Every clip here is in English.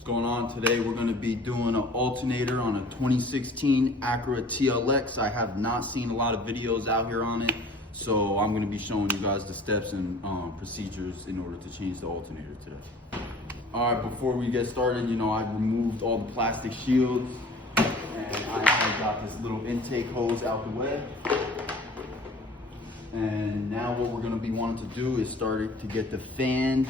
What's going on today? We're going to be doing an alternator on a 2016 Acura TLX. I have not seen a lot of videos out here on it, so I'm going to be showing you guys the steps and procedures in order to change the alternator today. All right, before we get started, I removed all the plastic shields and I got this little intake hose out the way. And now what we're going to be wanting to do is start to get the fan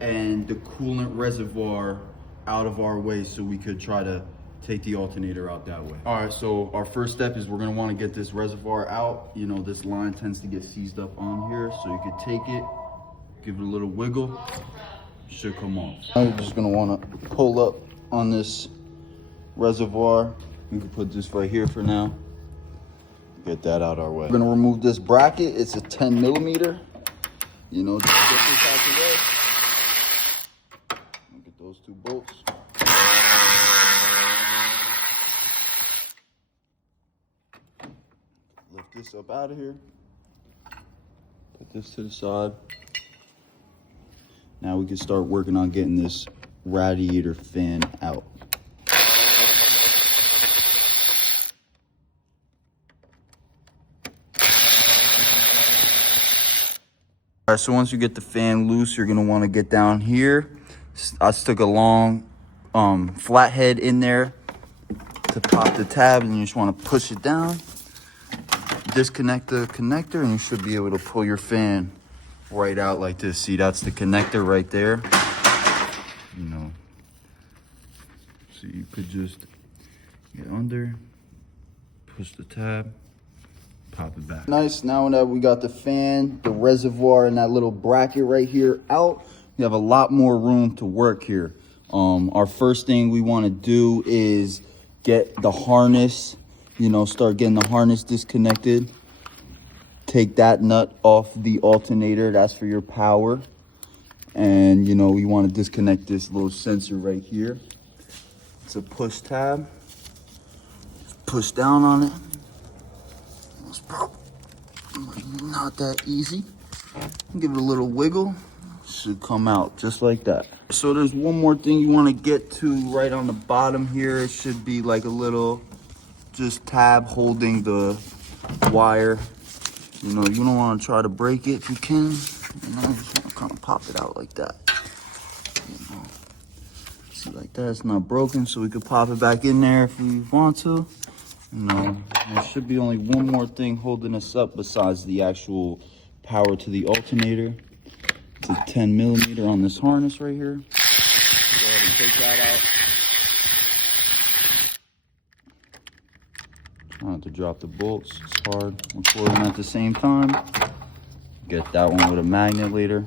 and the coolant reservoir out of our way so we could try to take the alternator out that way. All right, so our first step is we're gonna wanna get this reservoir out. This line tends to get seized up on here, so you could take it, give it a little wiggle, should come off. I'm just gonna wanna pull up on this reservoir. We can put this right here for now. Get that out our way. We're gonna remove this bracket. It's a 10 millimeter. Just get this out the way. Those two bolts. Lift this up out of here. Put this to the side. Now we can start working on getting this radiator fan out. All right, so once you get the fan loose, you're gonna want to get down here. I stuck a long flathead in there to pop the tab, and you just want to push it down, disconnect the connector, and you should be able to pull your fan right out like this. See, that's the connector right there. So you could just get under, push the tab, pop it back. Nice. Now that we got the fan, the reservoir, and that little bracket right here out, you have a lot more room to work here. Our first thing we want to do is get the harness, start getting the harness disconnected. Take that nut off the alternator. That's for your power. And, you want to disconnect this little sensor right here. It's a push tab. Just push down on it. It's probably not that easy. Give it a little wiggle. Should come out just like that. So there's one more thing you want to get to right on the bottom here. It should be like a little just tab holding the wire. You don't want to try to break it if you can. Just want to kind of pop it out like that. See, like that, it's not broken, so we could pop it back in there if we want to. There should be only one more thing holding us up besides the actual power to the alternator. It's a 10 millimeter on this harness right here. Go ahead and take that out. Try not to drop the bolts. It's hard recording at the same time. Get that one with a magnet later.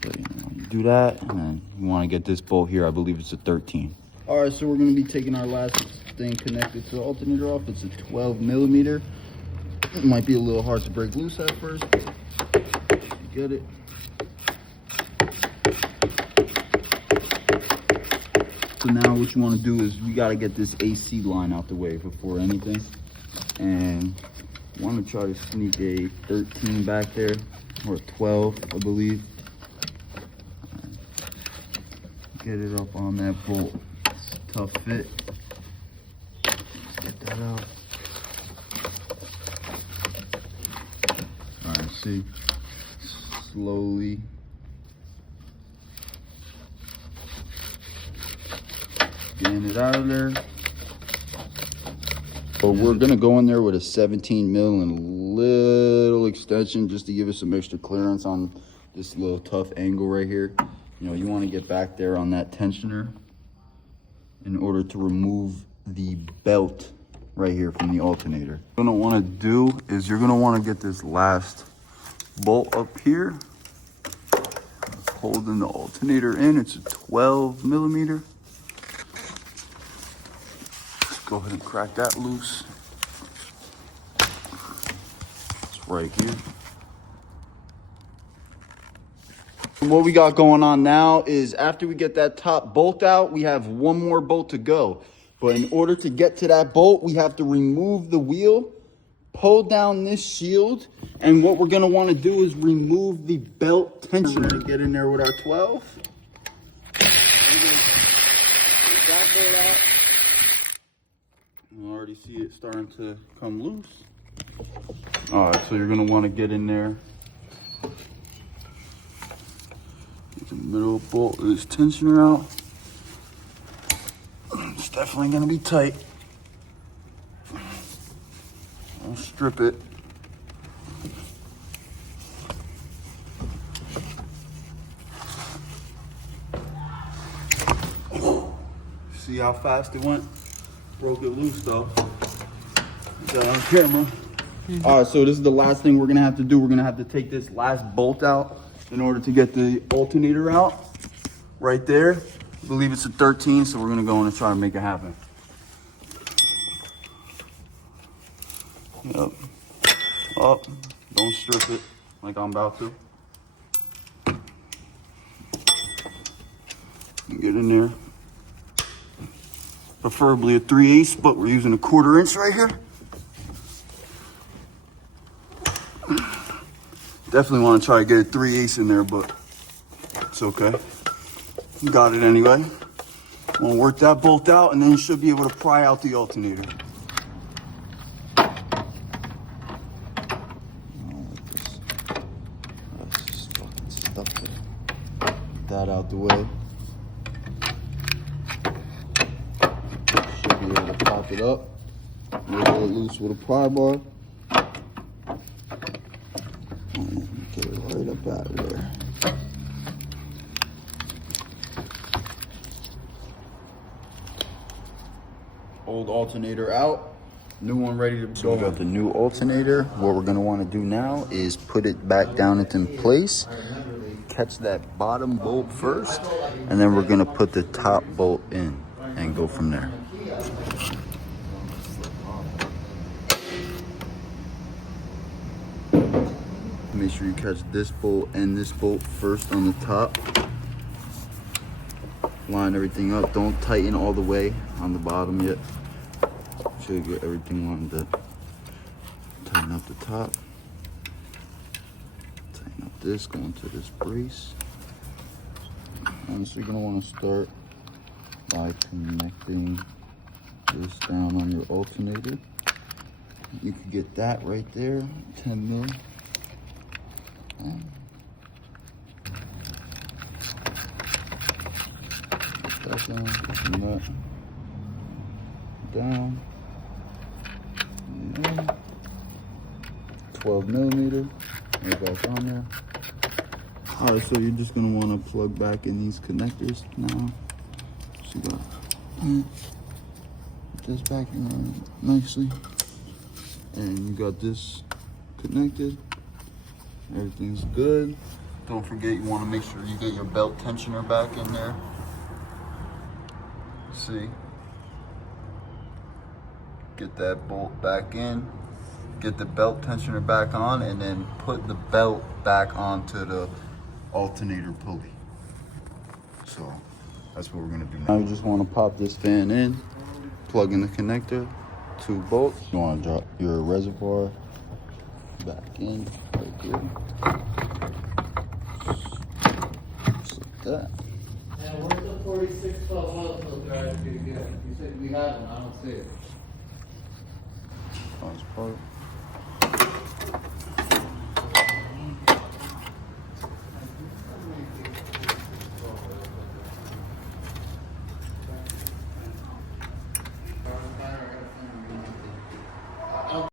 But you do that, and then you want to get this bolt here. I believe it's a 13. All right, so we're going to be taking our last thing connected to the alternator off. It's a 12 millimeter. It might be a little hard to break loose at first. Get it. So now what you want to do is you got to get this AC line out the way before anything. And you want to try to sneak a 13 back there, or a 12, I believe. Get it up on that bolt. It's a tough fit. Let's get that out. All right, see, slowly. Getting it out of there. So we're gonna go in there with a 17 mil and a little extension just to give us some extra clearance on this little tough angle right here. You want to get back there on that tensioner in order to remove the belt right here from the alternator. What you're gonna want to do is you're gonna want to get this last bolt up here, holding the alternator in. It's a 12 millimeter. Go ahead and crack that loose. It's right here. What we got going on now is after we get that top bolt out, we have one more bolt to go. But in order to get to that bolt, we have to remove the wheel, pull down this shield, and what we're gonna wanna do is remove the belt tensioner. Get in there with our 12. that bolt out. You already see it starting to come loose. All right, so you're gonna want to get in there. Get the middle bolt of this tensioner out. It's definitely gonna be tight. I'll strip it. See how fast it went? Broke it loose though. Got it on camera. All right, so this is the last thing we're gonna have to do. We're gonna have to take this last bolt out in order to get the alternator out. Right there. I believe it's a 13, so we're gonna go in and try to make it happen. Yep. Up. Don't strip it like I'm about to. Get in there. Preferably a 3/8, but we're using a 1/4 inch right here. Definitely want to try to get a 3/8 in there, but it's okay. Got it anyway. We'll work that bolt out, and then you should be able to pry out the alternator. Get that out the way. Should be able to pop it up. Roll it loose with a pry bar. Get it right up out of there. Old alternator out, new one ready to go. So we got the new alternator. What we're gonna wanna do now is put it back down into place, catch that bottom bolt first, and then we're gonna put the top bolt in and go from there. Make sure you catch this bolt and this bolt first on the top. Line everything up. Don't tighten all the way on the bottom yet. Should get everything lined up. Tighten up the top. Tighten up this, go into this brace. And so you're gonna want to start by connecting this down on your alternator. You can get that right there, 10 mil. Put that down, put the nut down. Yeah. 12 millimeter, right back on there. All right, so you're just gonna want to plug back in these connectors now. So you got put this back in there nicely, and you got this connected. Everything's good. Don't forget, you want to make sure you get your belt tensioner back in there. See? Get that bolt back in. Get the belt tensioner back on, and then put the belt back onto the alternator pulley. So that's what we're gonna do now. You just want to pop this fan in, plug in the connector, 2 bolts. You want to drop your reservoir back in right here. Just like that. And where's the 4612 oil filter I could get? You said we had one, I don't see it. Oh, it's part.